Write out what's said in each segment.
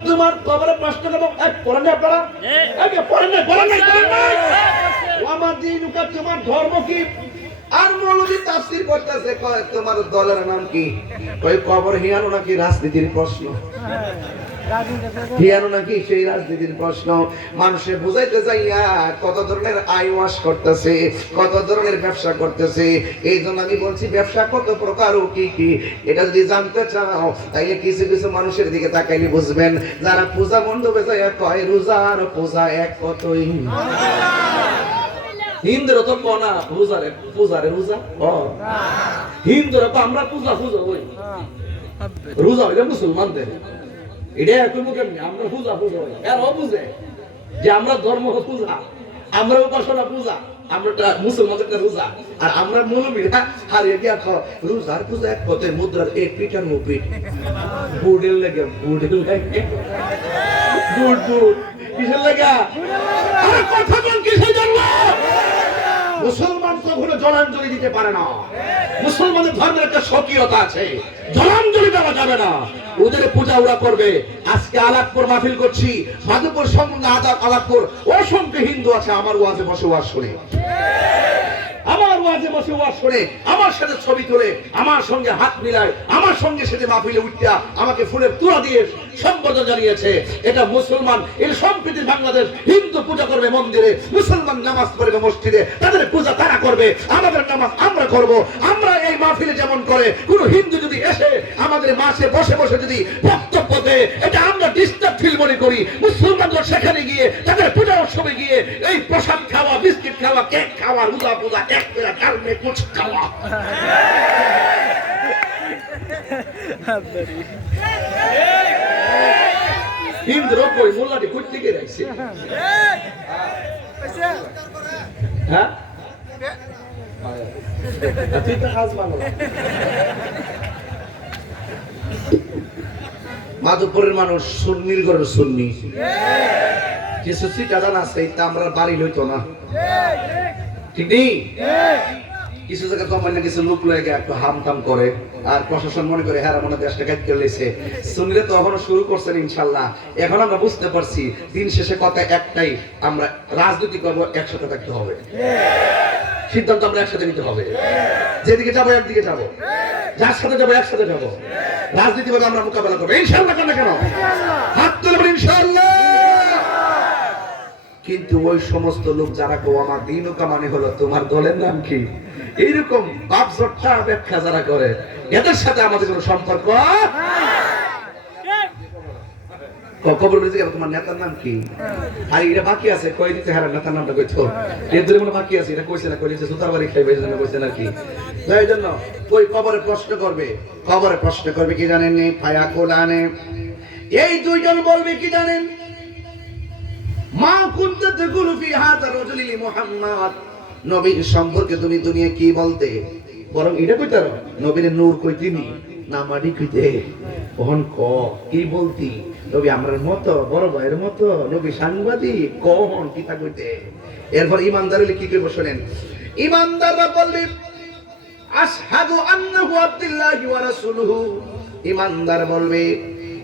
তোমার কবরে প্রশ্ন করব পড়েন না আপনারা পড়েন না আমার দিনুকা তোমার ধর্ম কি আর মৌলবী তাফসীর করতেছে কয় তোমার দলের নাম কি কয় কবর হিয়ানো নাকি রাজনীতির প্রশ্ন হিয়ানো নাকি সেই রাজনীতির প্রশ্ন মানুষে বুঝাইতে যাইয়া কত ধরনের আইওয়াশ করতেছে কত ধরনের ব্যবসা করতেছে এই জন্য আমি বলছি ব্যবসা কত প্রকার ও কি কি এটা যদি জানতে চাও তাইলে কিছু কিছু মানুষের দিকে তাকাইলে বুঝবেন যারা পূজা মণ্ডপে যাইয়া কয় রোজার পূজা এক কতই হিন্দুরা তো কোনা পূজারে রোজা হিন্দুরা তো আমরা পূজা হই রোজা হইলে মুসলমানদের এটা একই মুখে আমরা পূজা হই এরাও বুঝে যে আমরা ধর্ম পূজা আমরা উপাসনা পূজা আমরা মুসলমানদের রোজা আর আমরা মৌলবীরা হারিয়ে গিয়া রোজার পূজা এক কথায় মুদ্রার এক পিঠ আর মুপিঠ বুড়ের লেগে বুড় কিসের লেগা আরে কথা বল কিসের জন্য মুসলমান কখনো জলাঞ্জলি দিতে পারে না মুসলমানের ধর্মের একটা স্বকীয়তা আছে জলাঞ্জলি দেওয়া যাবে না ওদের পূজা ওরা করবে আজকে আলাদপুর মাহফিল করছি মাধবপুর সম্বন্ধে আলাদপুর অসংখ্য হিন্দু আছে আমার ওয়াজে বসে ওয়াজ শুনে আমার ওয়াজে বসে ওয়াজ শুনে আমার সাথে ছবি তোলে আমার সঙ্গে হাত মিলায় আমার সঙ্গে সাথে মাহফিলে উঠা আমাকে ফুলের তোড়া দিয়ে সম্বোধন জানিয়েছে এটা মুসলমান এই সম্প্রীতির বাংলাদেশ হিন্দু পূজা করবে মন্দিরে মুসলমান নামাজ পড়বে মসজিদে তাদের পূজা তারা করবে আমাদের নামাজ আমরা করব আমরা এই মাহফিলে যেমন করে কোন হিন্দু যদি এসে আমাদের মাসে বসে বসে যদি বক্তব্য দেয় এটা আমরা ডিস্টার্ব ফিল মনে করি মুসলমানরা সেখানে গিয়ে তাদের পূজা উৎসবে গিয়ে এই প্রসাদ খাওয়া বিস্কিট খাওয়া কেক খাওয়া রোজা পূজা এক পেলা ডাল মে কুছ খাওয়া হিন্দুরা কই মোল্লাটি কই থেকে রাখছে হ্যাঁ তুই তো খাস ভালো মাধবপুরের মানুষ সুন্নির ঘরের সুন্নি কিছু সিটাদান আছে তা আমরা বাড়ি লইতো না ঠিক নেই কিছু জায়গায় কমান্য কিছু লোক লয়ে একটু হামতাম করে আর প্রশাসন মনে করে হ্যাঁ মনে দেশটা কাজ করে লেছে সুন্নিরা তো এখনো শুরু করছেন ইনশাল্লাহ এখন আমরা বুঝতে পারছি দিন শেষে কথা একটাই আমরা রাজনীতি করবো একসাথে থাকতে হবে সিদ্ধান্ত আমরা একসাথে নিতে হবে যেদিকে যাবো একদিকে যাবো যার সাথে যাবো একসাথে যাবো রাজনীতি ভাবে আমরা মোকাবেলা করবো ইনশাল্লাহ কেন কেন হাত তুলবেন ইনশাল্লাহ কিন্তু ওই সমস্ত লোক যারা কেউ আমার দিনুকা মানে হলো তোমার দলের নাম কি এইরকম বাপজট্টা ব্যাখ্যা যারা করে এদের সাথে আমাদের কোনো সম্পর্ক কবর বলেছে তোমার নেতার নাম কি আর এটা বাকি আছে কই দিতে হারা নেতার নামটা কইতো এর ধরে মনে বাকি আছে এটা কইছে না কইছে সুতার বাড়ি খাইবে জন্য কইছে নাকি তাই জন্য কই কবরে প্রশ্ন করবে কি জানেন নি ফায়া কোলানে এই দুইজন বলবে কি জানেন মা কুনতা তাকুলু ফি হাযা রাজুলি মুহাম্মদ নবীর সম্পর্কে তুমি দুনিয়া কি বলতে বরং এটা কইতার নবীর নূর কইতিনি না মাটি কইতে কোন কি বলতি নবী আমরার মতো বড় ভাইয়ের মতো নবী সাংবাদিক কোন কি তা কইতে এরপর ইমানদাররা কি কইব শুনেন ইমানদাররা বলবে আশহাদু আন্নাহু আব্দুল্লাহি ওয়া রাসূলুহু ইমানদার বলবে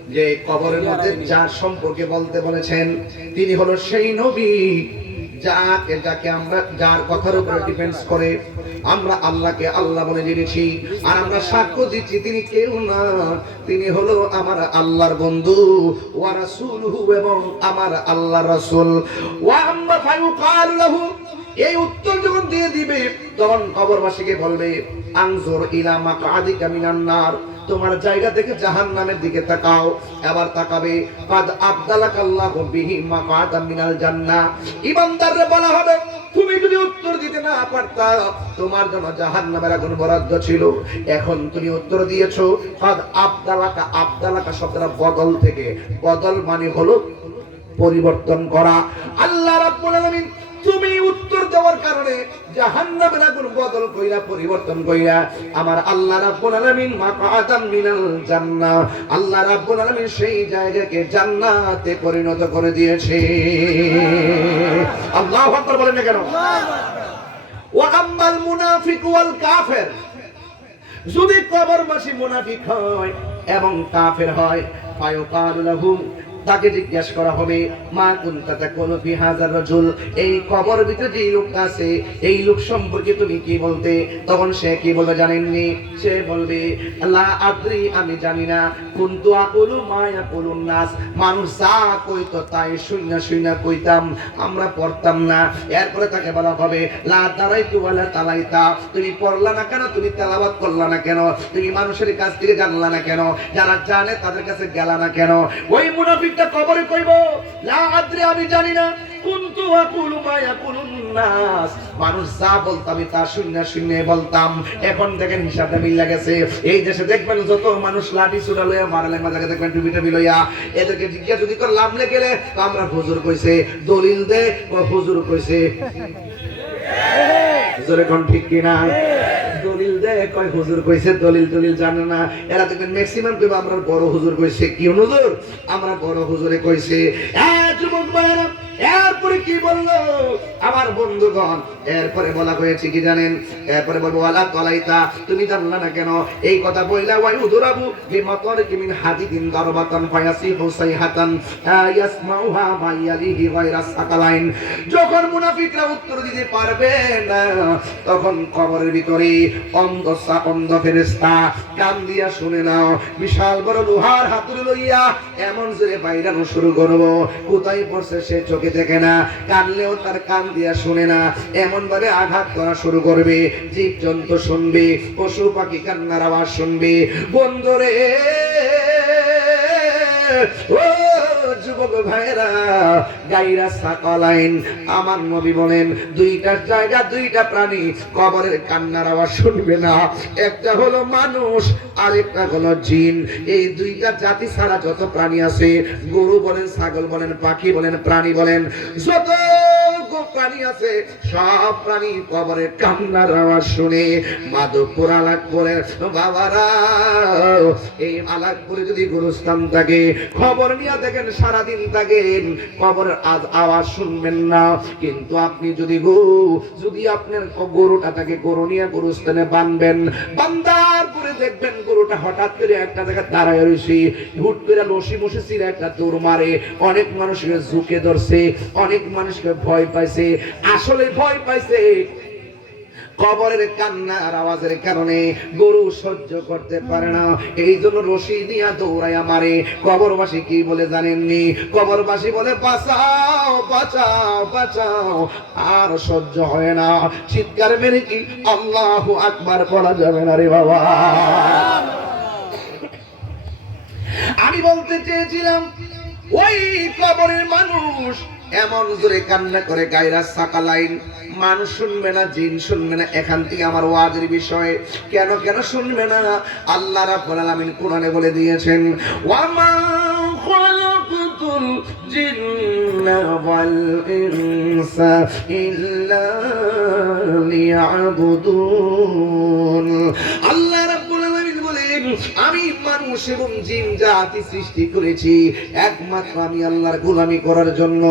যে কবরের মধ্যে যার সম্পর্কে বলতে বলেছেন তিনি হলো সেই নবী যাকে আমরা যার কথার উপর ডিপেন্ডস করে আমরা আল্লাহকে আল্লাহ বলে জেনেছি আর আমরা সাক্ষ্য দিচ্ছি তিনি কেউ না তিনি হলো আমার আল্লাহর বন্ধু ওয়া রাসূলুহু এবং আমার আল্লাহর রাসূল ওয়া আম্মা ফায়ুকাল লাহু এই উত্তর যখন দিয়ে দিবে তখন কবরবাসীকে বলবে আনজুর ইলা মাকআদিকা মিনান নার তোমার জায়গা থেকে জাহান্নামের দিকে তাকাও এবার তাকাবে কাদ আবদালাকাল্লাহু বিহি মাকআদাম মিনাল জান্নাহ ইমানদাররে বলা হবে তুমি যদি উত্তর দিতে না পারতা তোমার জন্য জাহান্নামের আগুন বরাদ্দ ছিল এখন তুমি উত্তর দিয়েছো কাদ আবদালাকা শব্দটা বদল থেকে বদল মানে হলো পরিবর্তন করা আল্লাহ রাব্বুল আলামিন তুমি উত্তর দেওয়ার কারণে জাহান্নামের আগুন বদল কইরা পরিবর্তন কইরা আমার আল্লাহ রাব্বুল আলামিন মাকআদাম মিনাল জান্নাহ আল্লাহ রাব্বুল আলামিন সেই জায়গাকে জান্নাতে পরিণত করে দিয়েছে আল্লাহু আকবার বলেন না কেন ওয়া আম্মাল মুনাফিক ওয়াল কাফির যদি কবরবাসী মুনাফিক হয় এবং কাফের হয় ফায়ুকালু লাহু তাকে জিজ্ঞাসা করা হবে মা কুনতা তাকুলু ফি হাযার রাজুল, এই কবর ভিতরে যে লোকটা আছে এই লোক সম্পর্কে তুমি কি বলতে? তখন সে কি বলবে জানেননি? সে বলবে লা আদরি, আমি জানি না। কুনতু আকুলু মা ইয়াকুলুন নাস, মানুষ যা কইতো তাই শুইনা শুইনা কইতাম, আমরা পড়তাম না। এরপরে তাকে বলা হবে লা দারাইতু ওয়ালা তালাইতা, তুমি পড়লা না কেন, তুমি তেলাওয়াত করলা না কেন, তুমি মানুষের কাছ থেকে জানলা না কেন, যারা জানে তাদের কাছে গেলা না কেন? ওই মুনাফিকটা কবরে কইব লা আদরি, আমি জানি না। কুনতু আকুলু মা ইয়াকুলুন নাস, মানুষ যা বলতো আমি তা শুইনা শুইনা বলতাম। এখন দেখেন হিসাবটা মিলে গেছে। এই দেশে দেখবেন যত মানুষ লাঠি ছুড়া লইয়া মারালে মাজাকে দেখবেন টুপি টুপি লইয়া, এদেরকে জিজ্ঞাসা যদি করলাম গেলে তো আমরা হুজুর কইছে, দলিল দে ও হুজুর কইছে, হুজুর এখন ঠিক কিনা? দলিল দে কয় হুজুর কইছে, দলিল দলিল জানে না। এরা দেখবেন ম্যাক্সিমাম কইবা আমরা বড় হুজুর কইছে। কি হুজুর? আমরা বড় হুজুরে কইছে। যুবক ভাইরা, এরপরে কি বললো আমার বন্ধুগণ? এরপরে বলা হয়েছে কি জানেন? এরপরে বলবো ওয়ালা তালাইতা, তুমি জানলা না কেন? এই কথা বইলা ওয়াই উদরাবু বিমাতারিকি মিন হাদিদিন দারবাতান ফায়াসিফু সাইহাতান ইয়াসমাউহা মাইয়ালিহি গায়রা সাকালাইন। যখন মুনাফিকরা উত্তর দিতে পারবে না তখন কবরের ভিতরে অন্ধ ফেরেশতা কান দিয়া শুনে নাও, বিশাল বড় লোহার হাতুড়ি লইয়া এমন জোরে বাইরানো শুরু করবো, কোথায় পড়ছে সে চোখে দেখে না, কানলেও তার কান দিয়া শুনে না, এমন ভাবে আঘাত করা শুরু করবে। জীবজন্তু শুনবে, পশু পাখি কান্নার আওয়াজ শুনবে। বন্ধুরে ও যুবক ভাইরা, গায়রা সাকালাইন, আমার নবী বলেন দুইটার জায়গা দুইটা প্রাণী কবরের কান্নার আওয়াজ শুনবে না। একটা হলো মানুষ আর একটা হলো জিন। এই দুইটা জাতি ছাড়া যত প্রাণী আছে, গরু বলেন, ছাগল বলেন, পাখি বলেন, প্রাণী বলেন, যত প্রাণী আছে সব প্রাণী কবরের কান্নার আওয়াজ শুনে মাধবপুর আলাকপুরের বাবারা, এই আলাকপুরে যদি গুরুস্থান থাকে খবর নিয়ে দেখেন সারাদিন থাকেন, কবরের আওয়াজ শুনবেন না। কিন্তু আপনি যদি আপনার গরুটা থাকে, গরু নিয়ে গুরুস্থানে বানবেন, বান্দার করে দেখবেন গরুটা হঠাৎ করে একটা জায়গায় দাঁড়ায় রয়েছে, হুট করে লসি মসি ছিঁড়ে একটা দৌড় মারে। অনেক মানুষকে ঝুঁকে ধরছে, অনেক মানুষকে ভয় পাইছে। আসলে ভয় পাইছে কবরের কান্নার আওয়াজের কারণে, গরু সহ্য করতে পারে না, এই জন্য রশি দিয়া দৌড়াইয়া মারে। কবরবাসী কি বলে জানেননি? কবরবাসী বলে বাঁচাও বাঁচাও বাঁচাও, আর সহ্য হয় না। চিৎকার মেরে কি আল্লাহু আকবার বলা যাবে না রে বাবা? আমি বলতে চেয়েছিলাম ওই কবরের মানুষ এমন জোরে কান্না করে, গায়রা সাকালাইন, মানুষ শুনবে না, জিন শুনবে না। এখান থেকে আমার ওয়াজের বিষয়, কেন কেন শুনবে না? আল্লাহ রাব্বুল আলামিন কোরআনে বলে দিয়েছেন ওয়া মা খালাকাতুল জিন্না ওয়াল ইনসা ইল্লা লিয়াবুদুন। আল্লাহ রাব্বুল আলামিন বলেন আমি মানুষ এবং জিন জাতি সৃষ্টি করেছি একমাত্র আমি আল্লাহর গোলামি করার জন্য।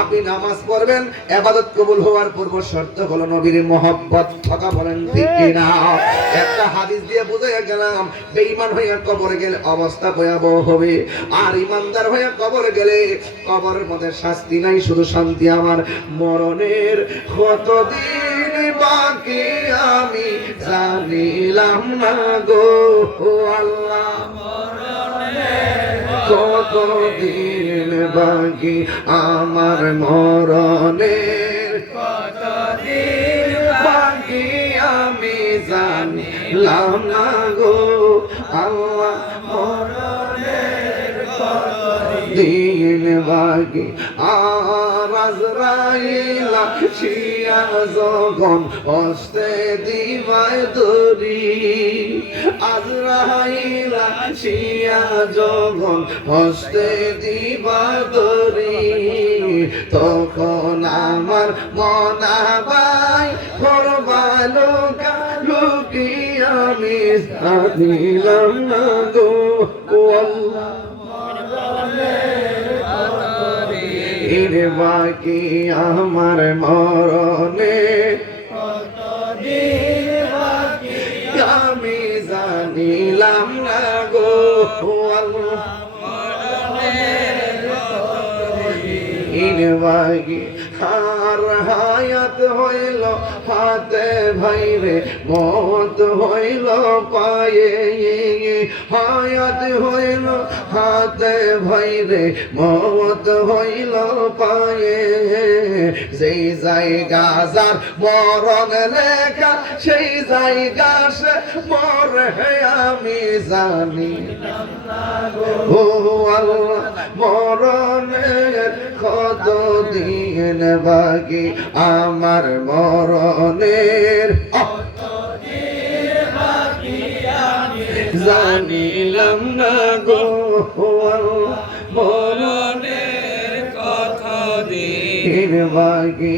আপনি নামাজ পড়বেন, ইবাদত কবুল হওয়ার পূর্ব শর্ত হলো নবীর মহব্বত। কথা বলেন ঠিক কিনা? একটা হাদিস দিয়ে বুঝাইয়া গেলাম, বেঈমান হইয়া কবরে গেলে অবস্থা ভয়াবহ হবে, আর ইমানদার হইয়া কবরে গেলে কবরের মধ্যে শাস্তি নাই, শুধু শান্তি। আমার মরণের কতদিন বাকি আমি জানিলাম না গো আল্লাহ, কতদিন বাকি আমার মরণের, কতদিন বাকি আমি জানিলাম না গো আল্লাহ, মরণের কতদিন বাকি। আর আজরাইল আসিয়া যখন হস্তে দিবায় দড়ি, আজরাইল আসিয়া যখন হস্তে দিবা দড়ি, তখন আমার মনাবাই করবালো লুকি আমি জানিলাম না গো আল্লাহ, বাকি আমার মরণে আমি জানিলাম না গো আল্লাহ, ইনবাগি আর হায়াত হইল হাতে ভাইরে মত হইল পায়ে হায়াত হইল হাতে ভাইরে মত হইল পায়ে যেই জায়গা যার মরণ লেখা সেই জায়গা সে মরে আমি জানি ও আল্লাহ মরণের কত দিন বাকি আমার মরণের জানিলাম না গো মরণের কথা দিন বাকি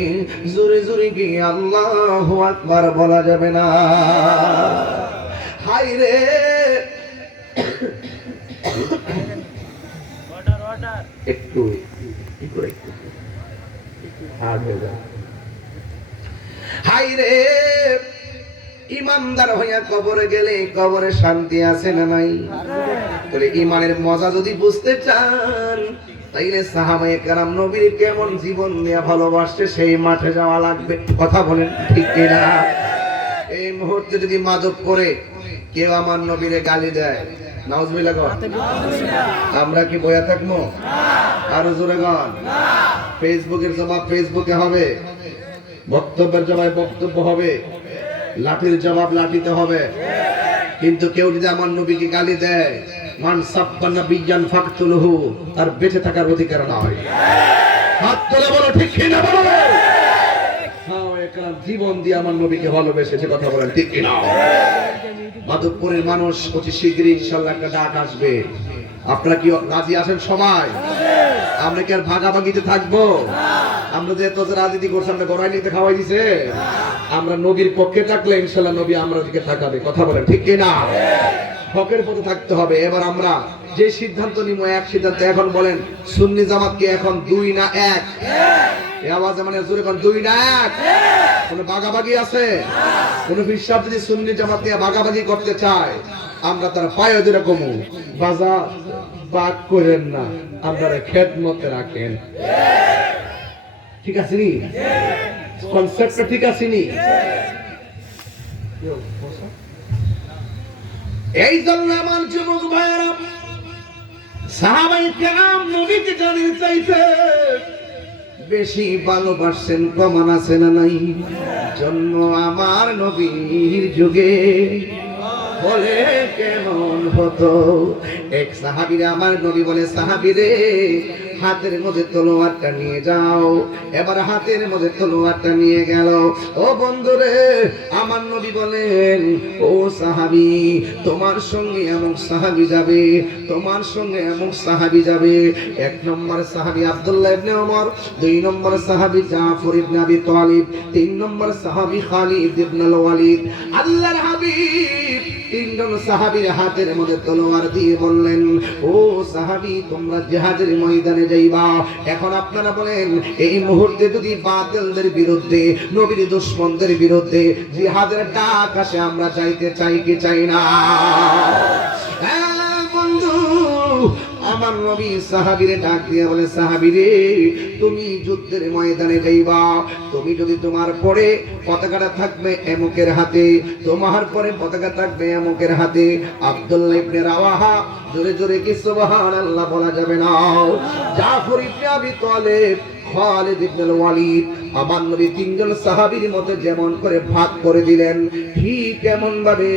জোরে জোরে কি আল্লাহু আকবার বলা যাবে না হাই রে একটু হার্ড হয়ে যায় হাই রে ইমানদার হইয়া কবরে গেলে কবরে শান্তি আছে না নাই তাহলে ইমানের মজা যদি বুঝতে চান তাইলে সাহাবায়ে কেরাম নবীর কেমন জীবন নিয়ে ভালোবাসছে সেই মাঠে যাওয়া লাগবে কথা বলেন ঠিক কিনা এই মুহূর্তে যদি মাদক করে কেউ আমার নবীরে গালি দেয় নাউজুবিল্লাহ গো আমরা কি বয়া থাকবো আরো জোরে গান ফেসবুকের জবাব ফেসবুকে হবে বক্তব্যের জবাব বক্তব্য হবে লাঠির জবাব লাঠিতে হবে কিন্তু কেউ যদি আমার নবীকে গালি দেয় মান সাব্বা নাবিয়ান ফাকতুলহু তার বেঁচে থাকার অধিকার নাই হাত তুলে বলো ঠিক কিনা বলো জীবন দিয়ে আমার নবীকে ভালোবেসেছে কথা বলেন ঠিক কিনা মাধবপুরের মানুষ অতি শীঘ্রই ইনশাআল্লাহ একটা ডাক আসবে আপনারা কি রাজি আছেন সবাই আমরা কি আর ভাগাভাগিতে থাকবো আমরা যে এত রাজনীতি করছি আমরা গড়াই নিতে খাওয়াই দিছে আমরা নবীর পক্ষে থাকলে ইনশাআল্লাহ নবী আমরা দিকে থাকাবে কথা বলেন ঠিক কিনা হকের পথে থাকতে হবে এবার আমরা যে সিদ্ধান্ত নিব এক সিদ্ধান্ত এখন বলেন সুন্নি জামাত কি এখন 2 না 1 এই আওয়াজে মানে জোরে কোন 2 না 1 কোন ভাগাভাগি আছে কোন বিশ্বাস যদি সুন্নি জামাত নিয়ে ভাগাভাগি করতে চায় আমরা তার পায়ে ধরে কমু বাজার বাদ করেন না আপনারা খেদমতে রাখেন ঠিক আছে নি কনসেপ্টটা ঠিক আছে নি এই জন্য আমার যুবক ভাইরা সাহাবায়ে কেরাম নবীকে জানতে চাইতে বেশি ভালোবাসেন প্রমাণ আছে না নাই জন্য আমার নবীর যুগে বলে কেমন হতো এক সাহাবীরে আমার নবী বলে সাহাবীরে হাতের মধ্যে তলোয়ারটা নিয়ে যাও এবার হাতের মধ্যে তলোয়ারটা নিয়ে গেল ও বন্ধুরে আমার নবী বলেন ও সাহাবী তোমার সঙ্গে এমন সাহাবী যাবে তোমার সঙ্গে এমন সাহাবী যাবে এক নম্বর সাহাবী আব্দুল্লাহ ইবনে ওমর দুই নম্বর সাহাবী জাফর ইবনে আবি তালিব তিন নম্বর সাহাবী খালিদ ইবনে ওয়ালিদ আল্লাহর হাবিব তিনজন সাহাবীর হাতের মধ্যে তলোয়ার দিয়ে বললেন ও সাহাবী তোমরা জিহাদের ময়দানে যাইবা এখন আপনারা বলেন এই মুহূর্তে যদি বাতিলদের বিরুদ্ধে নবীর দুশমনদের বিরুদ্ধে জিহাদের ডাক আসে আমরা চাইতে চাই কি চাই না বন্ধু আমার নবী সাহাবীরে ডাক দিয়ে বলে সাহাবীরে তুমি যুদ্ধের ময়দানে যাইবা তুমি যদি তোমার পরে পতাকাটা থাকবে এমুকের হাতে তোমার পরে পতাকা থাকবে এমুকের হাতে আব্দুল্লাহ ইবনে রাওয়াহা জোরে জোরে কি সুবহানাল্লাহ বলা যাবে না জাফর ইবনে আবি তালিব খালিদ ইবনে ওয়ালিদ আমার নবী তিনজন সাহাবীর মধ্যে যেমন করে ভাগ করে দিলেন ঠিক এমন ভাবে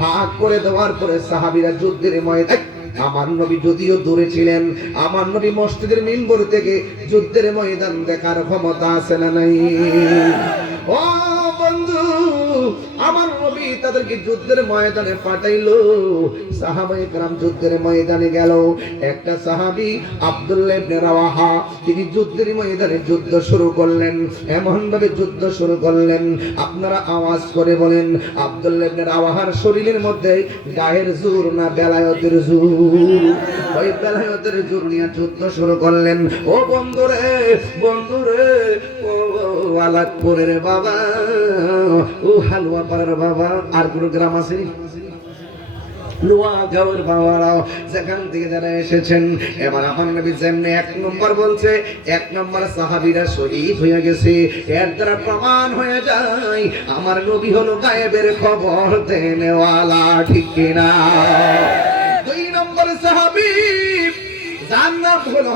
ভাগ করে দেওয়ার পরে সাহাবীরা যুদ্ধের ময়দানে আমার নবী যদিও দূরে ছিলেন আমার নবী মসজিদের মিম্বর থেকে যুদ্ধের ময়দান দেখার ক্ষমতা আছে না নাই ও বন্ধু আমার নবী তাদেরকে যুদ্ধের ময়দানে পাঠাইলো সাহাবায়ে কেরাম যুদ্ধের ময়দানে গেল একটা সাহাবী আব্দুল্লাহ ইবনে রাওয়াহা তিনি যুদ্ধের ময়দানে যুদ্ধ শুরু করলেন এমন ভাবে যুদ্ধ শুরু করলেন আপনারা আওয়াজ করে বলেন আব্দুল্লাহ ইবনে রাওয়াহার শরীরের মধ্যে গায়ের জোর না বেলায়েতের জোর ওই বেলায়েতের জোর নিয়ে যুদ্ধ শুরু করলেন ও বন্ধুরে ও আলাদপুরের বাবা ও হালুয়া পাড়ার বাবা আর কোন গ্রাম আছে নোয়াগাঁওয়ের বাবারাও যেখান থেকে যারা এসেছেন, এবার আমার নবী যেমনি 1 নম্বর বলছে, 1 নম্বর সাহাবীরা শহীদ হয়ে গেছে, এর দ্বারা প্রমাণ হয়ে যায় আমার নবী হলো গায়েবের খবর দেনেওয়ালা, ঠিক কিনা? 2 নম্বর সাহাবী যার নাম হলো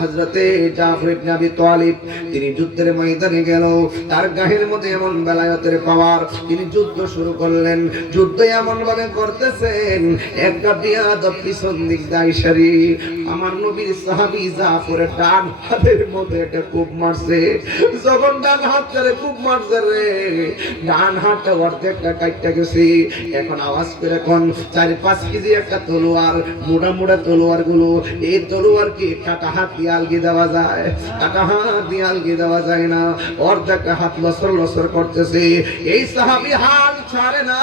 হযরতে জাফর ইবনে আবি তালিব। তিনি যুদ্ধের ময়দানে গেল, তার গায়ের মধ্যে এমন বেলায়েতের পাওয়ার, তিনি যুদ্ধ শুরু করলেন। যুদ্ধ এমন ভাবে করতেছেন, একটা বিয়াদব পিছন দিক দাইশারি আমার নবীর সাহাবী জাফরের ডান হাতের মধ্যে একটা কূপ মারছে। যখন ডান হাতটারে কূপ মারছে রে, ডান হাতটা অর্ধেকটা কাটতে গেছে। এখন আওয়াজ করে কোন 4-5 কেজি একটা তলোয়ার, মোটা মোটা তলোয়ার গুলো, এই তলোয়ার কি কাটা হাত দিয়ে আলগি দেওয়া যায়? কাটা হাত দিয়ে আলগি দেওয়া যায় না। অর্ধেকটা হাত লসর লসর করতেছে। এই সাহাবী হাত ছাড়ে না,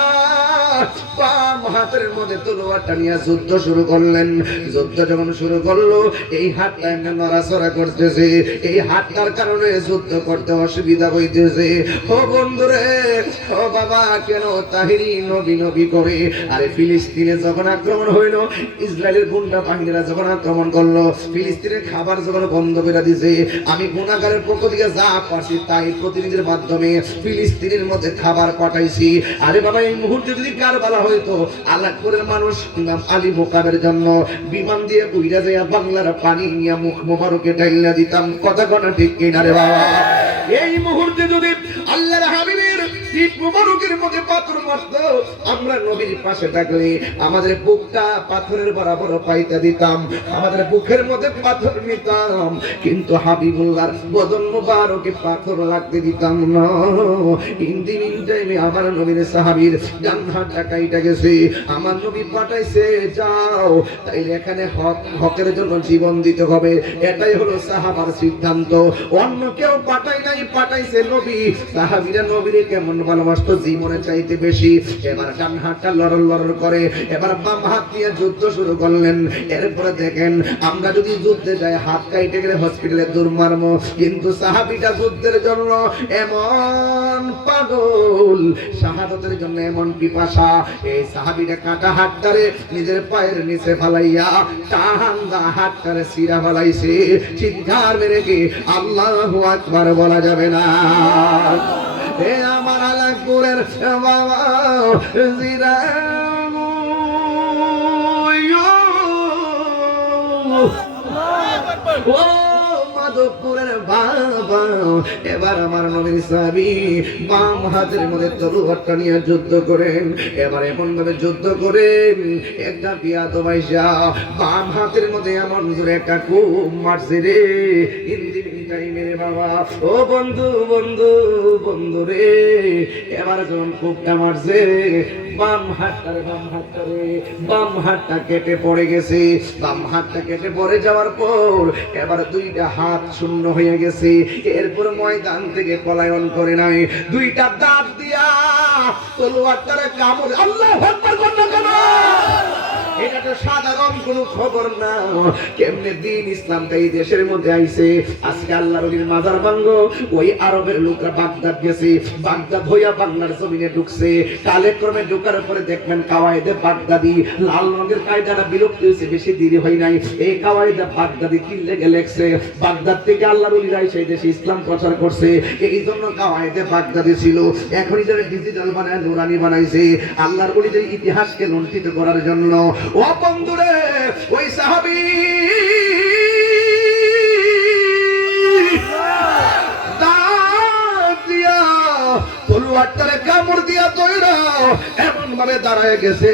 বাম হাতের মধ্যে তলোয়ারটা নিয়ে যুদ্ধ শুরু করলেন। যুদ্ধ যখন শুরু করলো, এই হাতটা এমনি নড়াচড়া করতেছে। এই হাতটার কারণে যুদ্ধ করতে অসুবিধা হইতেছে। ও বন্ধুরে, ও বাবা, কেন তাহিরি নবী নবী করে? আরে ফিলিস্তিনে যখন আক্রমণ হইলো, ইসরায়েলের গুন্ডা বাহিনীরা যখন আক্রমণ করলো, ফিলিস্তিনের খাবার যখন বন্ধ করে দিয়েছে, আমি গুনাহগারের পক্ষ থেকে যা পারছি তাই প্রতিনিধির মাধ্যমে ফিলিস্তিনের মধ্যে খাবার পাঠাইছি। আরে বাবা, এই মুহূর্তে যদি কারবালা হইতো, আল্লাহপুরের মানুষ ইমাম আলী মোকাবের জন্য বিমান দিয়ে উইরা যাইয়া বাংলার পানি নিয়ে মুখ মোবারকে ঢাইলা দিতাম। কথা কথা ঠিক কিনা রে বাবা? এই মুহূর্তে যদি আল্লাহর হাবিবের পিঠ মোবারকের মধ্যে পাথর মারতো, আমরা নবীর পাশে থাকলে আমাদের বুকটা পাথরের বরাবর পাইতে দিতাম, আমাদের বুকের মধ্যে পাথর নিতাম, কিন্তু হাবিবুল্লাহর বদন মোবারকে পাথর লাগতে দিতাম না। ইন্দিন টাইমে আমার নবীর সাহাবীর ডান হাতটা কাইটা গেছে, আমার নবী পাঠাইছে যাও, তাই এখানে হকের জন্য জীবন দিতে হবে, এটাই হলো সাহাবার সিদ্ধান্ত। অন্য কেউ পাঠাই নাই, পাঠাইছে নবী। সাহাবীরা নবীরে কেমন ভালোবাসতো, জীবনে চাইতে বেশি। এবার ডান হাতটা লড়র লড়র করে, এবার বাম হাত দিয়ে যুদ্ধ শুরু করলেন। এরপরে দেখেন, আমরা যদি যুদ্ধে যাই হাত কাইটে গেলে হসপিটালে দৌড় মারবো, কিন্তু সাহাবীটা যুদ্ধের জন্য এমন পাগল, শাহাদাতের জন্য এমন পিপাসা। এই সাহাবীটা কাটা হাতটারে নিজের পায়ের নিচে ফালাইয়া টাহাঙ্গা হাতটারে সিরা ফালাইছে। চিৎকার মেরে কি আল্লাহু আকবার বলা যাবে না? হে আমার আলাকুরের বাবা জিরা, ও মাধবপুরের বাবা, এবার আমার নবীর সাহাবী বাম হাতের মধ্যে তলোয়ারটা নিয়ে যুদ্ধ করেন। এবার এমন ভাবে যুদ্ধ করেন, একটা বিয়াদব আইসা বাম হাতের মধ্যে এমন জোরে একটা কূপ মারছে রে। টাইমের বাবা, ও বন্ধু বন্ধু বন্ধু রে, এবার যখন কূপটা মারছে, বাম হাতটা কেটে পড়ে গেছে। বাম হাতটা কেটে পড়ে যাওয়ার পর এবার 2টা হাত শূন্য হয়ে গেছে। এরপর ময়দান থেকে পলায়ন করে নাই, 2টা দাঁত দিয়া তলোয়ারটারে কামড়। আল্লাহু আকবার বলুন কেন? এটা তো সাধারণ কোনো খবর না। কেমনে দিন ইসলামটা এই দেশের মধ্যে আইছে। আজকে আল্লাহর ওলির মাজার ভাঙ্গ, ওই আরবের লোকরা বাগদাদ গেছে, বাগদাদ হইয়া বাংলার জমিনে ঢুকছে। কালে ক্রমে ঢুকার পরে দেখবেন কাওয়াইদে বাগদাদি, লাল রঙের কায়দাটা বিলুপ্ত হয়েছে, বেশি দেরি হয় নাই। এই কাওয়াইদে বাগদাদি কি লেগে লেখছে, বাগদাদ থেকে আল্লাহর ওলিরা এসে এই দেশে ইসলাম প্রচার করছে। এই জন্য কাওয়াইদে বাগদাদি ছিল। এখন যারা ডিজিটাল বানায়, নুরানি বানাইছে আল্লাহর ওলিদের ইতিহাসকে লুণ্ঠিত করার জন্য। ও বন্ধুরে, ওই সাহাবী তলোয়ারটারে কামড় দিয়া দইরা এমন ভাবে দাঁড়ায় গেছে,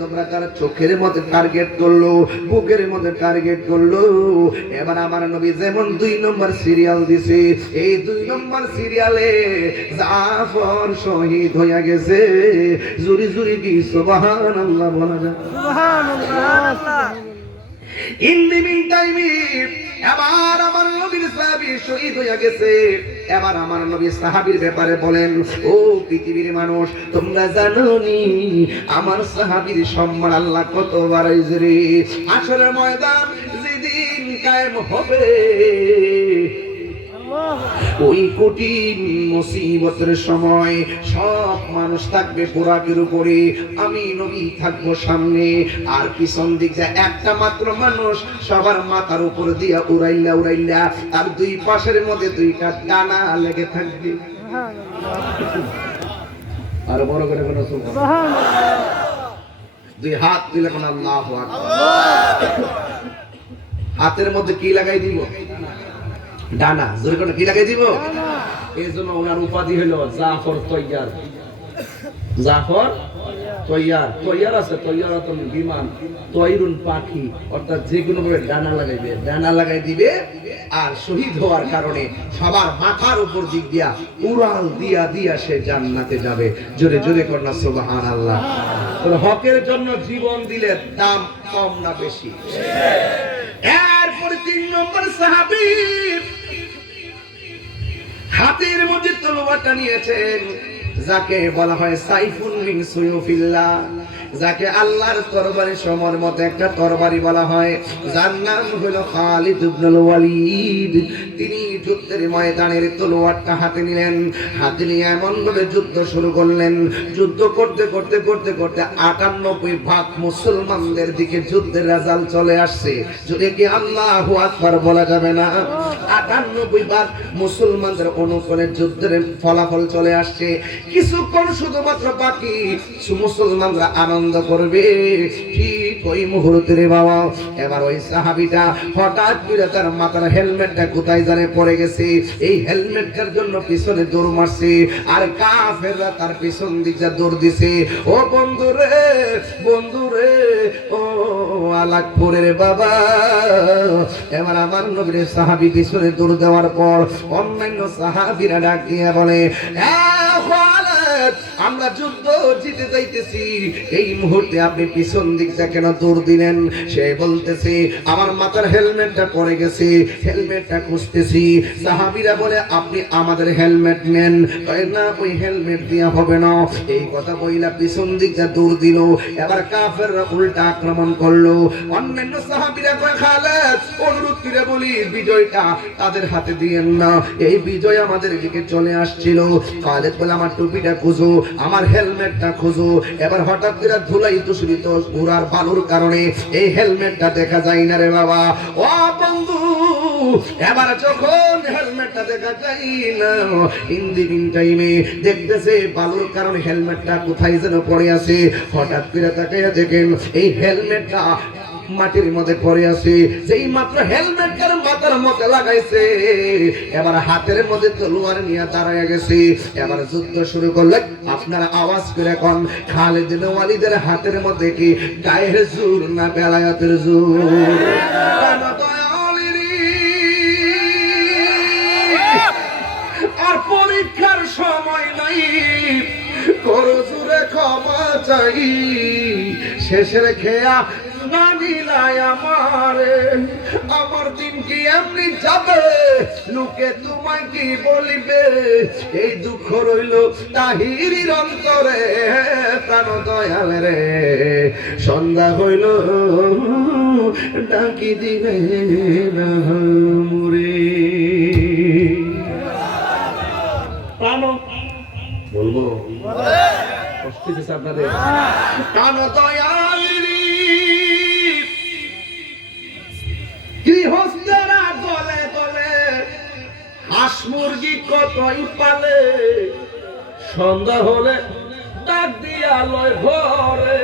তোমরা তার চোখের মধ্যে টার্গেট করলো, বুকের মধ্যে টার্গেট করলো। এবার আমার নবী যেমন 2 নম্বর সিরিয়াল দিছে, এই 2 নম্বর সিরিয়ালে জাফর শহীদ হইয়া গেছে। জুরি জুরি কি সুবহানাল্লাহ বলা যায়? সুবহানাল্লাহ। ইন দি মিন টাইমে এবার আমার নবীর সাহাবী শহীদ হইয়া গেছে। এবার আমার নবী সাহাবীর ব্যাপারে বলেন, ও পৃথিবীর মানুষ, তোমরা জানো নি আমার সাহাবীর সম্মান আল্লাহ কত বাড়াইছে রে। আসলে ময়দান যেদিন কায়েম হবে, ওই কঠিন মুসিবতের সময় সব মানুষ থাকবে পোড়াকের উপরে, আমি নবী থাকবো সামনে, আর পিছন দিক যে একটা মাত্র মানুষ সবার মাথার উপর দিয়া উড়াইলা উড়াইলা, আর দুই পাশের মধ্যে দুইটা ডানা লেগে থাকবে। আর বড় করে কোনো দুই হাত দিলে কোন আল্লাহু আকবার। হাতের মধ্যে কি লাগাই দিব? ডানা। জোরে করে কি লাগাই দিব? এই জন্য ওনার উপাধি হলো জাফর তৈয়ার। জাফর তৈয়ার। তৈয়ার আছে তৈয়ারাতুন বিমান, তৈরুন পাখি, অর্থাৎ যে কোনো ভাবে ডানা লাগাইবে, ডানা লাগাই দিবে, আর শহীদ হওয়ার কারণে সবার মাথার উপর দিক দিয়া উড়াল দিয়া দিয়া সে জান্নাতে যাবে। জোরে জোরে করনা সুবহানাল্লাহ। তো হকের জন্য জীবন দিলে দাম কম না বেশি? এরপরে 3 নম্বর সাহাবী হাতের মধ্যে তলোয়ারটা নিয়েছেন, যাকে বলা হয় সাইফুন মিন সুয়ুফিল্লাহ, যাকে আল্লাহর তরবারি সমর মতো একটা তরবারি বলা হয়, যার নাম হলো খালিদ ইবনুল ওয়ালিদ। তিনি যুদ্ধের ময়দানের তলোয়ারটা হাতে নিলেন, হাতে নিয়ে এমন ভাবে যুদ্ধ শুরু করলেন, যুদ্ধ করতে করতে করতে করতে 98 মুসলমানদের দিকে যুদ্ধের রেজাল্ট চলে আসছে। যদি কি আল্লাহু আকবার বলা যাবে না? 98 মুসলমানদের অনুকূলে যুদ্ধের ফলাফল চলে আসছে। কিছুক্ষণ শুধুমাত্র বাকি, মুসলমানরা আনন্দ করবে। ঠিক ওই মুহূর্তে রে বাবা, এবার ওই সাহাবীটা হঠাৎ করে তার মাথার হেলমেটটা কোথায় জানে পড়ে গেছে। এই হেলমেটটার জন্য পিছনে দৌড় মারছে, আর কাফেররা তার পিছন দিকে দৌড় দিছে। ও বন্ধুরে, বন্ধুরে, ও আলাকপুরের বাবা। এবার আমার নবীর সাহাবী পিছনে দৌড় দেওয়ার পর অন্যান্য সাহাবীরা ডাক দিয়ে বলে, আমরা যুদ্ধ জিতে যাইতেছি, এই মুহূর্তে আপনি পিছন দিকটা কেন দৌড় দিলেন? সে বলতেছে, আমার মাথার হেলমেটটা পড়ে গেছে, হেলমেটটা খুঁজতেছি। সাহাবীরা বলে, আপনি আমাদের হেলমেট নেন। না, ওই হেলমেট দিয়া হবে না। এই কথা বইলা পিছন দিকটা দৌড় দিল। এবার কাফেররা উল্টা আক্রমণ করলো। অন্যান্য সাহাবীরা কয়, খালেদ অনুরোধ করে বলি, বিজয়টা তাদের হাতে দিয়েন না, এই বিজয় আমাদের দিকে চলে আসছিল। খালেদ বলে, আমার টুপিটা খুঁজো, আমার হেলমেটটা খুঁজো। এবার হঠাৎ করে ধুলাই দূষিত ঘোড়ার বালুর কারণে এই হেলমেটটা দেখা যায় না রে বাবা। ও বন্ধু, এবার যখন হেলমেটটা দেখা যায় না, ইন টাইমে দেখতেছে বালুর কারণে হেলমেটটা কোথায় যেন পড়ে আছে। হঠাৎ করে তাকাইয়া দেখেন এই হেলমেটটা মাটির মধ্যে পড়ে আছে। যেই মাত্র হেলমেটটার মাথার মধ্যে লাগাইছে, এবার হাতের মধ্যে তলোয়ার নিয়ে দাঁড়ায় গেছে। এবার যুদ্ধ শুরু করলেন। আপনারা আওয়াজ করে কোন, খালিদ বিন ওয়ালিদের হাতের মধ্যে কি গায়ের জোর না বেলায়েতের জোর? আর পরীক্ষার সময় নাই, করো জোরে ক্ষমা চাই, শেষের খেয়া না নিলাই আমারে, আমার দিন কি এমনি যাবে, লোকে তোমায় কি বলিবে? এই দুঃখ রইল তাহিরির অন্তরে, প্রাণ দয়াল রে, সন্ধ্যা হইল ডাকি দিবে না মুরে। প্রাণ বলবো কষ্ট দিচ্ছে আপনাদের। প্রাণ দয়াল গৃহস্থেরা দলে দলে হাঁস মুরগি কতই পালে, সন্ধ্যা হলে ডাক দিয়া লয় ঘরে।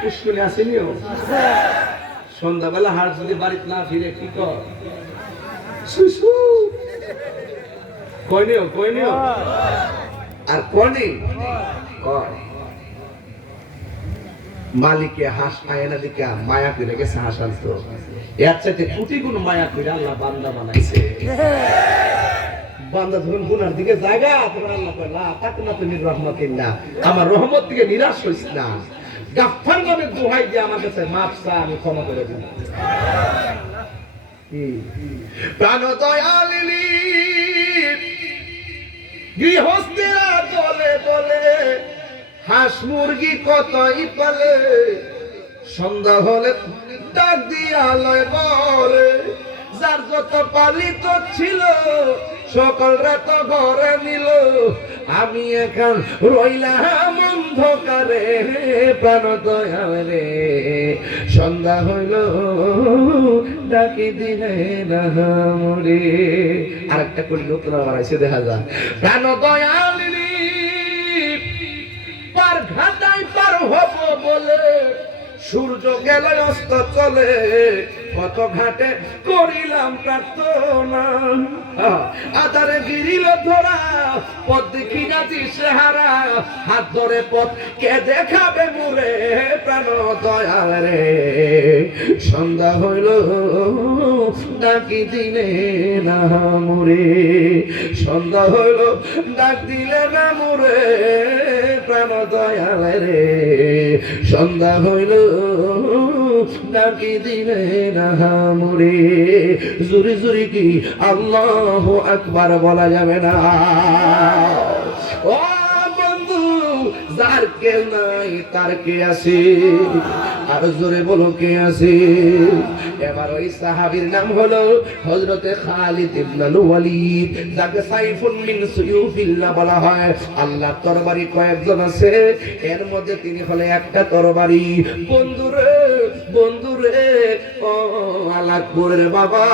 পুষ্করে আসেনিও, সন্ধ্যাবেলা হাঁস যদি বাড়িতে না ফিরে কি কর? সুসু কইনিও কইনিও আর কনে কর। মালিকে হাঁস আয়না দিকে মায়া করে গেছে, হাঁস আনতো। এর চাইতে কোটি গুণ মায়া করে আল্লাহ বান্দা বানাইছে। বান্দা যখন গুনার দিকে জায়গা, তখন আল্লাহ কয়, লা তাকনা তুমি রহমাতিল্লাহ, আমার রহমত থেকে নিরাশ হইস না। গাফফার নামে দোহাই দিয়ে আমার কাছে মাফ চা, আমি ক্ষমা করে দেব। প্রাণ দয়ালিনী গৃহস্থেরা দলে দলে হাঁস মুরগি কতই পালে, সন্ধ্যা হলে ডাক দিয়া লয় বরে, যার যত পালিত ছিল সকল রাত ঘরে নিল, আমি এখন রইলাম অন্ধকারে প্রাণ দয়াল রে। সন্ধ্যা হইল ডাকি দিলে না মরে। আরেকটা করে নতুন বাড়াইছে দেখা যায়, প্রাণ দয়াল রে পার ঘাটাই পার হব বলে সূর্য গেল অস্ত চলে, কত ঘাটে করিলাম প্রার্থনা, আধারে গিরিল ধরা পথ দেখি না দিশেহারা, হাত ধরে পথ কে দেখাবে মোরে প্রাণ দয়াল রে। সন্ধ্যা হইল ডাকি দিলে না মোরে, সন্ধ্যা হইল ডাক দিলে না মোরে প্রাণ দয়াল রে। সন্ধ্যা হইল ডাকি দিলে না মোরে। জুরি জুরি কি আল্লাহু আকবার বলা যাবে না? ও বন্ধু, যার কে নাই তার কে আছে? আর জোরে বলো কে আছে? এবার ওই সাহাবীর নাম হলো হযরতে খালিদ ইবনে ওয়ালিদ, যাকে সাইফুন মিন সুয়ুফিল্লাহ বলা হয়। আল্লাহর তরবারি কয়েকজন আছে, এর মধ্যে তিনি হলে একটা তরবারি। বন্ধুরে বন্ধুরে ও আলাকপুরের বাবা,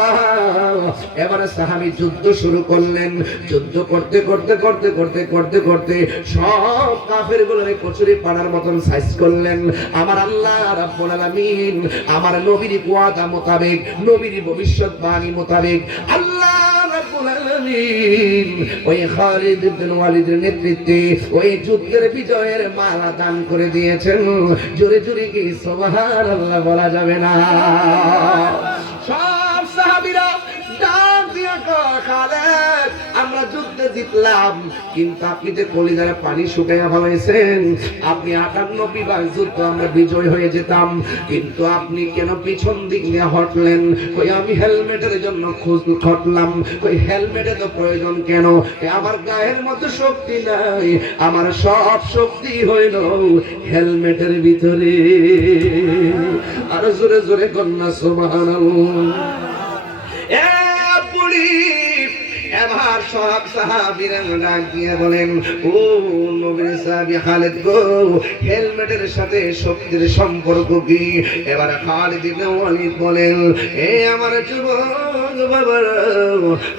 এবারে সাহাবী যুদ্ধ শুরু করলেন। যুদ্ধ করতে করতে করতে করতে করতে করতে সব কাফেরগুলোরে কচুরি পানার মতন সাইজ করলেন। আমার আল্লাহ রাব্বুল আলামিন আমার নবীর ওয়াদা মোতাবেক, নবীর ভবিষ্যৎবাণী মোতাবেক আল্লাহ রাব্বুল আলামিন ওই খালিদ ইবনে ওয়ালিদের নেতৃত্বে ওই যুদ্ধের বিজয়ের মালা দান করে দিয়েছেন। জোরে জোরে কি সুবহানাল্লাহ বলা যাবে না? সব সাহাবীরা ডাক দিয়া কয়, খালিদ আমরা যুদ্ধে জিতলাম, কিন্তু আপনি যে কলিজারে পানি শুকাইয়া ফেলাইছেন। আপনি 58 বিভাগ যুদ্ধ আমরা বিজয় হয়ে যেতাম, কিন্তু আপনি কেন পিছন দিক নিয়ে হটলেন? কই আমি হেলমেটের জন্য খটলাম। কই হেলমেটে তো প্রয়োজন কেন? আমার গায়ের মধ্যে শক্তি নাই, আমার সব শক্তি হইল হেলমেটের ভিতরে। আর জোরে জোরে কন্যা সুবহানাল্লাহ। এবার সব সাহাবীরা ডাক দিয়ে বলেন, ও নবীর সাহাবী খালিদ গো, হেলমেটের সাথে শক্তির সম্পর্ক কি? এবার খালিদ ইবনে ওয়ালিদ বলেন, এ আমার যুবক বাবারা।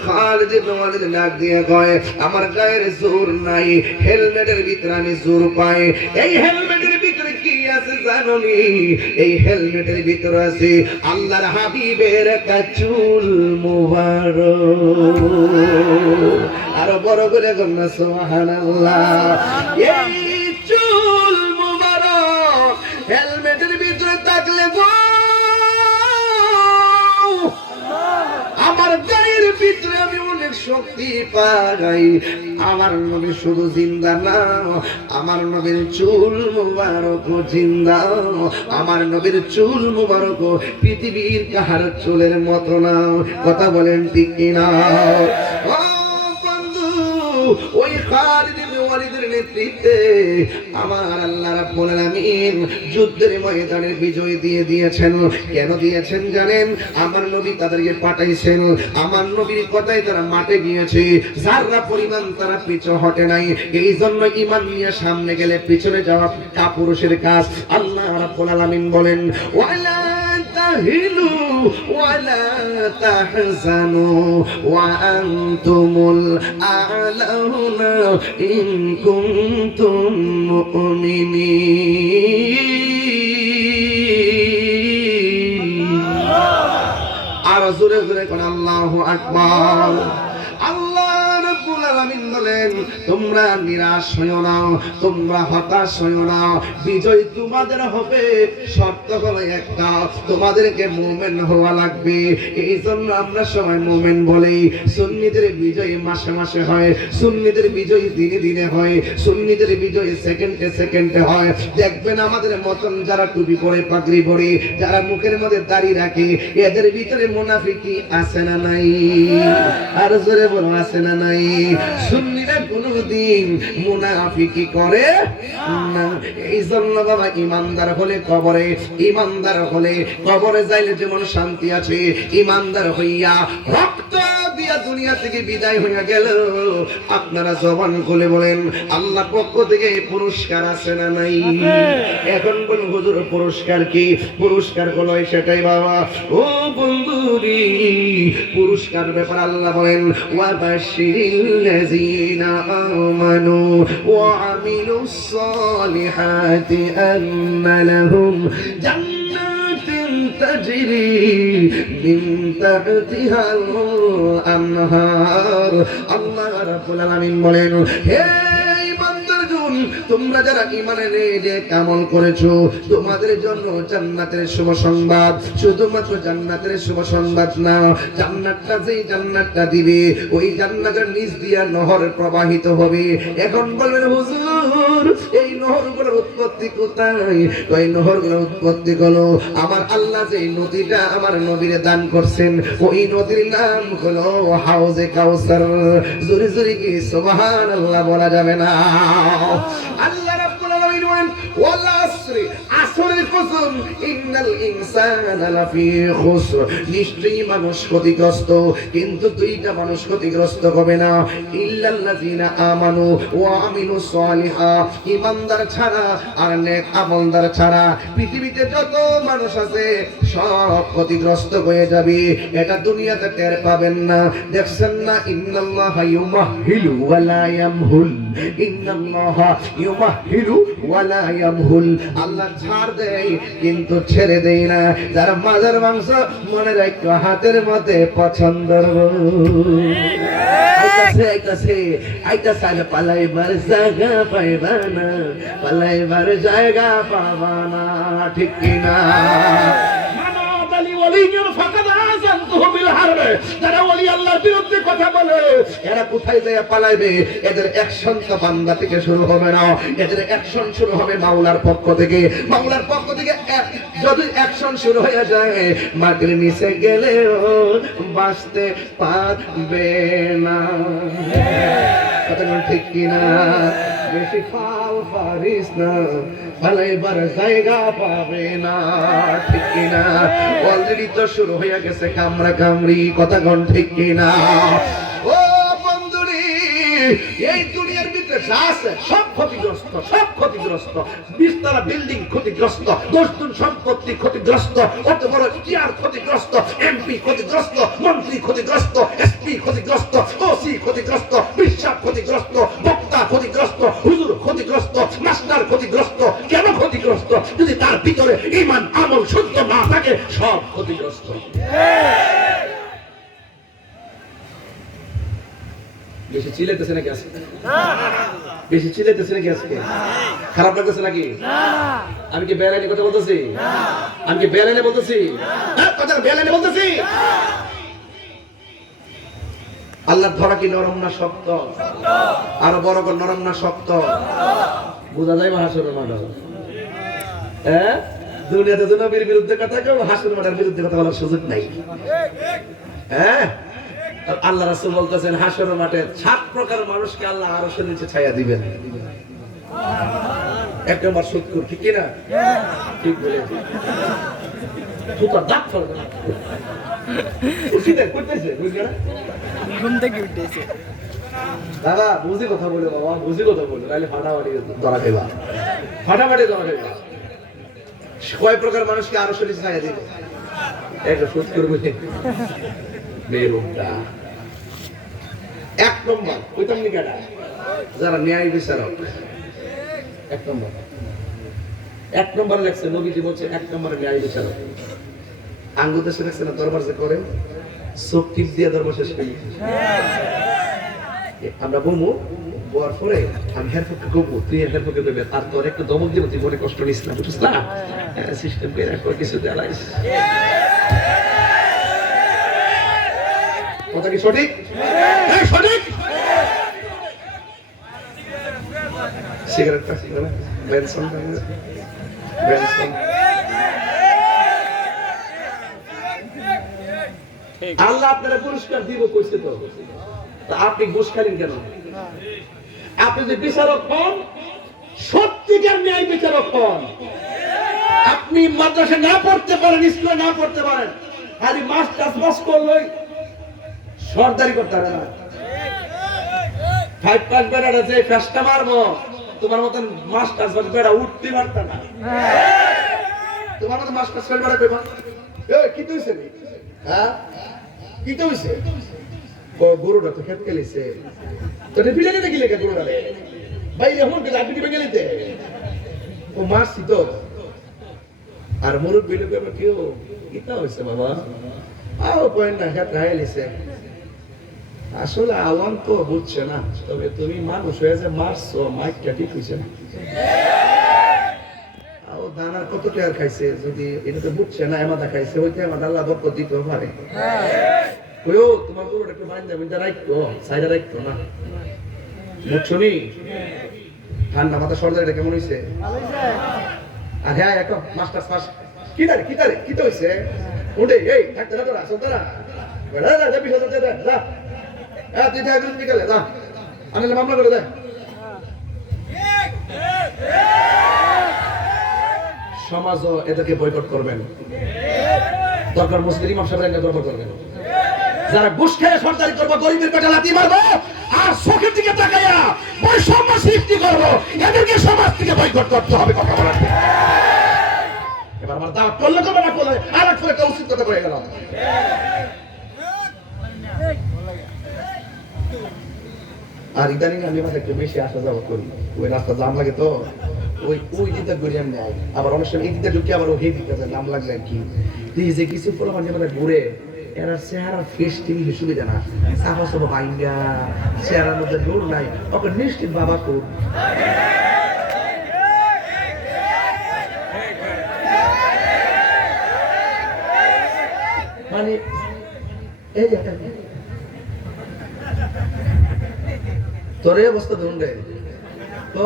খালিদ ইবনে ওয়ালিদ ডাক দিয়ে কয়, আমার গায়ের জোর নাই, হেলমেটের ভিতরে আমি জোর পাই। এই হেলমেটের ভিতরে কি আছে জানোনি? এই হেলমেটের ভিতরে আছে আল্লাহর হাবিবের একটা চুল মুবারক। আরো বড় করে কন্যা সুবহানাল্লাহ। এই চুল মুবারক হেলমেটের ভিতরে থাকলে গো আমার গায়ের ভিতরে আমি অনেক শক্তি পাই। আমার নবী শুধু জিন্দা না, আমার নবীর চুল মুবারক জিন্দা। আমার নবীর চুল মুবারক পৃথিবীর কাহার চুলের মতো না। কথা বলেন ঠিক কিনা? ওই খালিদ ইবনে ওয়ালিদের নেতৃত্বে আমার আল্লাহ রাব্বুল আলামিন যুদ্ধের ময়দানে বিজয় দিয়ে দিয়েছেন। কেন দিয়েছেন জানেন? আমার নবী তাদেরকে পাঠাইছেন, আমার নবীর কথাই তারা মাঠে গিয়েছে, যারা পরিমাণ তারা পিছু হটে নাই। এই জন্য ঈমান নিয়ে সামনে গেলে পিছনে যাওয়া কাপুরুষের কাজ। আল্লাহ রাব্বুল আলামিন বলেন, ওয়ালা তাহিনু ওয়ালা তাহজানু ওয়া আনতুমুল আ'লাউনা ইন কুনতুম মুমিনিন। আর জোরে জোরে কোন আল্লাহু আকবার। আল্লাহ রাব্বুল আলামিন বলেন, তোমরা নিরাশ হইও না, তোমরা হতাশ হইও না, বিজয় তোমাদের হবে। শর্ত হলো একটা, তোমাদেরকে মুমিন হওয়া লাগবে। এই জন্য আমরা সবাই মুমিন বলি। সুন্নিদের বিজয় মাসে মাসে হয়, সুন্নিদের বিজয় দিনে দিনে হয়, সুন্নিদের বিজয় সেকেন্ডে সেকেন্ডে হয়। দেখবেন আমাদের মতন যারা টুপি পরে, পাগড়ি পরে, যারা মুখের মধ্যে দাড়ি রাখে, এদের ভিতরে মুনাফিকি আছে না নাই? আর জোরে বলো আছে না নাই? সুন্নিরা কোনদিন মুনাফিকি করে না। এই জন্য বাবা ইমানদার হলে কবরে যাইলে যেমন শান্তি আছে, ইমানদার হইয়া রক্ত দিয়া দুনিয়া থেকে বিদায় হইয়া গেল, আপনারা জবান খুলে বলেন আল্লাহ পক্ষ থেকে পুরস্কার আছে না নাই? এখন বলুন হুজুর পুরস্কার কি? পুরস্কার হলো সেটাই বাবা। ও বন্ধুরি, পুরস্কার ব্যাপার আল্লাহ বলেন ওয়াবাশশিরিল্লাযীনা আমানু ওয়া আমিলুস সালিহাতি আন্না লাহুম জান্নাতুন তাজরি মিন তাহতিহাল আনহার। আল্লাহ রাব্বুল আলামিন বলেন, হে ইমানদারগণ, তোমরা যারা ঈমানে নিয়ে আমল করেছো, তোমাদের জন্য জান্নাতের শুভ সংবাদ। শুধুমাত্র জান্নাতের শুভ সংবাদ না, জান্নাতটা যেই জান্নাতটা দিবে, ওই জান্নাতের নিচ দিয়া নহর প্রবাহিত হবে। এখন বলবেন হুজুর এই নহরগুলোর উৎপত্তি কোথায়? ওই নহরগুলোর উৎপত্তি হলো আমার আল্লাহ যে নদীটা আমার নবীরে দান করছেন, ওই নদীর নাম হলো হাউজে কাউসার। জোরে জোরে কি সুবহানাল্লাহ বলা যাবে না? আল্লাহ রাব্বুল আলামিন বলেন ওয়াল আসরি, আসরের কসম, ইন্নাল ইনসানা লাফি খুসর, নিশ্চয়ই মানুষ ক্ষতিগ্রস্ত। কিন্তু দুইটা মানুষ ক্ষতিগ্রস্ত হবে না, ইল্লাল্লাযিনা আমানু ওয়া আমিলুস সালিহাত, ঈমানদার ছাড়া আর নেক আমলদার ছাড়া পৃথিবীতে যত মানুষ আছে সব ক্ষতিগ্রস্ত হয়ে যাবে। এটা দুনিয়াতে টের পাবেন না। দেখছেন না ইন্নাল্লাহা ইউমাহিলু ওয়া লা ইয়ামহুল, ইন্নাল্লাহা ইউমাহিলু ওয়া লা ইয়ামহুল। আল্লাহ ছাড় দেয় কিন্তু ছেড়ে দেয় না। যারা মাজার মাংস মনে রাখো হাতের মধ্যে পছন্দের আইতাছে পালাইবার জায়গা পাইবা না, পালাইবার জায়গা পাবা না, ঠিক কিনা? যারা ওলি আল্লাহর বিরুদ্ধে কথা বলে এরা কোথায় যায় পালাইবে? এদের অ্যাকশন তো বান্দা থেকে শুরু হবে না, এদের অ্যাকশন শুরু হবে মাওলার পক্ষ থেকে। মাওলার পক্ষ থেকে যদি অ্যাকশন শুরু হয়ে যায়, মাটির নিচে গেলেও বাঁচতে পারবে না। কথা ঠিক কিনা? বেশি ফাল পারিস না, পালাইবার জায়গা পাবে না, ঠিক কিনা? অলরেডি তো শুরু হয়ে গেছে কামড়া কামড়ি। কথা ঠিক কিনা? ও বন্ধুরি, এই দুনিয়ার ভিতরে যা আছে সব ক্ষতিগ্রস্ত, সব ক্ষতিগ্রস্ত। বিস্তারা বিল্ডিং ক্ষতিগ্রস্ত, দশজন সম্পত্তি ক্ষতিগ্রস্ত, অত বড় চেয়ার ক্ষতিগ্রস্ত, এমপি ক্ষতিগ্রস্ত, মন্ত্রী ক্ষতিগ্রস্ত, এসপি ক্ষতিগ্রস্ত, ওসি ক্ষতিগ্রস্ত, বিশ্বাস ক্ষতিগ্রস্ত, বক্তা ক্ষতিগ্রস্ত, হুজুর ক্ষতিগ্রস্ত, মাস্টার ক্ষতিগ্রস্ত। কেন ক্ষতিগ্রস্ত? যদি তার ভিতরে ঈমান আমল শুদ্ধ না থাকে, সব ক্ষতিগ্রস্ত। বেশি চিল্লাইতেছে নাকি আজকে? বেশি চিল্লাইতেছে নাকি আজকে? খারাপ লাগতেছে নাকি? আমি কি বেলাইনে কথা বলতেছি? আমি কি বেলাইনে বলতেছি? কথা বেলাইনে বলতেছি? আল্লাহর ধরা কি নরম না শক্ত? আরো বড় করে নরম না শক্ত? বোঝা যায় হাসরের মাঠ। হ্যাঁ, দুনিয়াতে তো নবীর বিরুদ্ধে কথা কেউ হাসরের মাঠের বিরুদ্ধে কথা বলার সুযোগ নাই। হ্যাঁ, আল্লাহ রাসূল বলতেছেন হাসরের মাঠে 7 প্রকার মানুষকে আল্লাহ আরশের নিচে ছায়া দিবেন। এক নম্বর সুদখোর, ঠিক কি না? ঠিক বলে সুতার দাঁত ফেলবে না। উঠিতে করতেছে বুঝলা? ঘুম থেকে উঠেছে দাদা, বুঝি কথা বলে বাবা, বুঝি কথা বলে, তাহলে ফাটাফাটি ধরা খাইবা, ফাটাফাটি ধরা খাইবা। কয় প্রকার মানুষকে আরশের নিচে ছায়া দিবে? একটা সুদখোর বলে বেরোটা। এক নম্বর ওইটার নিকাটা যারা ন্যায় বিচারক। এক নম্বর লেখছে নবীজি বলছে, এক নম্বরে ন্যায় বিচারক। আঙ্গুল দেশে লেখছে না দরবার যে করে চোখ টিপ দিয়ে দরবার শেষ করি। আমরা বমু বর পরে আমি হের পক্ষে গবু, তুই হের পক্ষে গবে, আর তোর একটু দমক দিব, তুই মনে কষ্ট নিস না, বুঝছিস না? সিস্টেম করে রাখো, কিছু দেয়ালাইস। কথা কি সঠিক? সঠিক। সিগারেট পাচ্ছি না, বেনসন বেনসন। আল্লাহ আপনারা পুরস্কার দিব কইছে তো, তা আপনি ঘুষ খাইলেন কেন? আপনি যদি বিচারক হন, সত্যিকার ন্যায় বিচারক হন, আপনি মাদ্রাসা না পড়তে পারেন, স্কুলে না পড়তে পারেন, খালি মাস করলেই সরদারি করতে পারে না। 5 বেড়া আছে, ফেসটা মারবো, তোমার মতন মাস্টার বেড়া উঠতে পারত না। তোমার মতো মাস্টার বেড়া পেবা কি তুইছে? হ্যাঁ কি তুইছে? গরুটা তো খেত গেলিছে, তোর ফিরে দেখি লেখা গরুটা বাইরে হন কে আপনি দিবে গেলিতে ও মারছি তো। আর মুরব্বী লোক কেউ কিতা হয়েছে বাবা, আও পয়েন্ট না খেত হাইলিছে। আসলে আওয়াম তো বুঝছে না, তবে তুমি মানুষ হয়ে যে মারছো, মাইকটা ঠিক হয়েছে না। ও দানার কত টাকা খাইছে, যদি এটা তো বুঝছে না, এমাদা খাইছে, ওইটা আমার আল্লাহ বরকত দিতে পারে। ওইও তোমার গরুটা একটু বাইন্দা বিন্দা রাখতো, সাইডে রাখতো না, বুঝছো নি? ঠান্ডা মাথা সর্দারিটা কেমন হয়েছে? আর হ্যাঁ এখন মাস্টার পাস কি তো হয়েছে? উঠে এই থাকতে না তোরা সন্তারা তুই থাকবি বিকালে যা, আনলে মামলা করে দেয়। সমাজও এটাকে বয়কট করবেন, দরকার মুসলিম ইমাম সাহেবের দরবার করবেন। যারা ঘুষ খেয়ে সরকারি করবো, গরিবের পেটে লাথি মারবো, আর চোখের দিকে তাকাইয়া বৈষম্য সৃষ্টি করবো, এদেরকে সমাজ থেকে বয়কট করতে হবে। কথা বলার এবার আমার দাওয়াত করলে করবে না করলে আর এক একটা উচিত কথা বলে গেলাম। আর ইদানিং আমি আমার একটু বেশি আসা যাওয়া করি, ওই রাস্তা জাম লাগে তো ওই দিকটা ঘুরে আমি নেয়, আবার অনেক সময় এই দিকটা ঢুকে আবার ওই দিকটা নাম লাগলে আর কি যে কিছু ফলো মানে ঘুরে এরা চেহারা ফেস টিভি সুবিধা না, সাফা সব বাইঙ্গা চেহারার মধ্যে দূর নাই, ওকে নিশ্চিত বাবা খুব মানে এই তোর অবস্থা ধরুন রে তো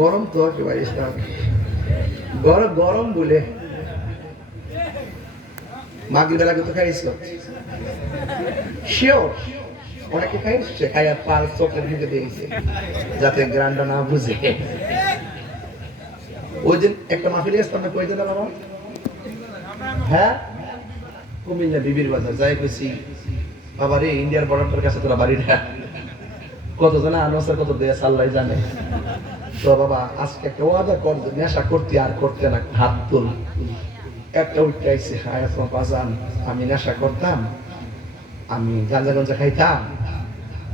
গরম তো কি ভাই ইসলাম গরম বলে মাগরিব বেলা তো খাইছিল শিওর অনেকে খাইছে, খাইয়া পাল চকলেট দিতে দিয়েছে যাতে গ্রান্ডা না বুঝে। ওই দিন একটা মাহফিলে আসতাম না, কই দিল বাবা? হ্যাঁ কুমিল্লা বিবির বাজার যাই কইছি, বাবা রে ইন্ডিয়ার বর্ডারের কাছে তোরা বাড়িটা কত জানা আনোসার কত দেয় আল্লাহ জানে। তো বাবা আজকে একটা ওয়াদা কর, নেশা করতে আর করতে না, হাত তুল। একটা উঠতেছে বাজান, আমি নেশা করতাম, আমি গাঁজা গঞ্জা খাইতাম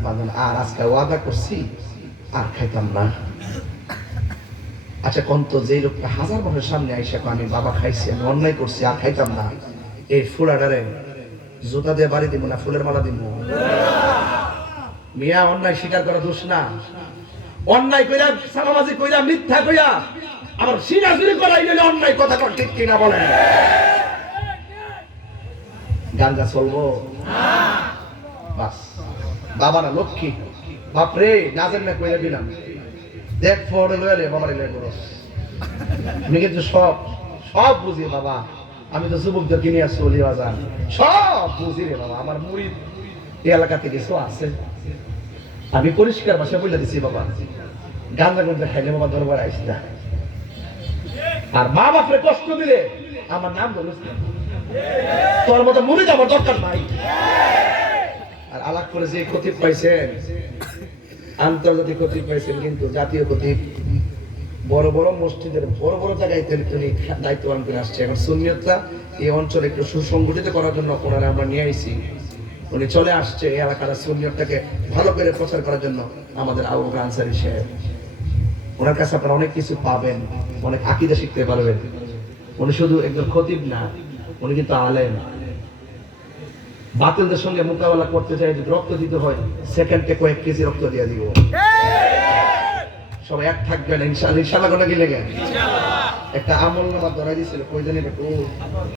বাজান, আর আজকে ওয়াদা করছি আর খাইতাম না। আচ্ছা কোন তো যে লোকটা হাজার বছরের সামনে আইসা আমি বাবা খাইছি, আমি অন্যায় করছি আর খাইতাম না, এই ফুলাডারে জুতা দিয়ে বাড়ি দিব না ফুলের মালা দিব? মিয়া অন্যায় স্বীকার করা দোষ না, অন্যায় কইরা সামাবাজি কইরা মিথ্যা কইরা আবার সিনা চুরি করাই গেলে অন্যায় কথা ঠিক কিনা বলেন? গাঞ্জা চলবো বাস বাবা না লক্ষ্মী বাপরে নাজেন না কইরা দিলাম দেখ ফোড়ে লয়ে বাবারে লয়ে করো আমি কিন্তু সব বুঝি বাবা, আমি তো যুবকদের কিনে আসছি অলি বাজার, সব বুঝি রে বাবা। আমার মুরিদ এই এলাকাতে কিছু আছে, আমি পরিষ্কার ভাষা বলে দিছি বাবা, গাঁজা গঞ্জা খাইলে বাবা দরবার আইসি না, আর মা বাপরে কষ্ট দিলে আমার নাম বলিস না, তোর মতো মুরিদ আমার দরকার নাই। আর আলাপ করে যে খতিব পাইছেন, আন্তর্জাতিক খতিব পাইছেন, কিন্তু জাতীয় খতিব বড় বড় মসজিদের বড় বড় জায়গায় তিনি দায়িত্ব পালন করে আসছে। এখন সুন্নিয়তটা এই অঞ্চলে একটু সুসংগঠিত করার জন্য ওনারা আমরা নিয়ে আইছি, উনি চলে আসছে এই এলাকার সুন্নিয়তটাকে ভালো করে প্রচার করার জন্য। আমাদের আবু বকর আনসারী সাহেব, ওনার কাছে আপনারা অনেক কিছু পাবেন, অনেক আকীদা শিখতে পারবেন। উনি শুধু একজন খতিব না, উনি কিন্তু আলেম। বাতিলদের সঙ্গে মোকাবেলা করতে চাই, যদি রক্ত দিতে হয় সেকেন্ডে কয়েক কেজি রক্ত দিয়ে দিব। সবাই এক থাকবেন ইনশাআল্লাহ। ইনশাআল্লাহ কোনটা কি লেগে একটা আমল নামা ধরা দিয়েছিল, কই জানি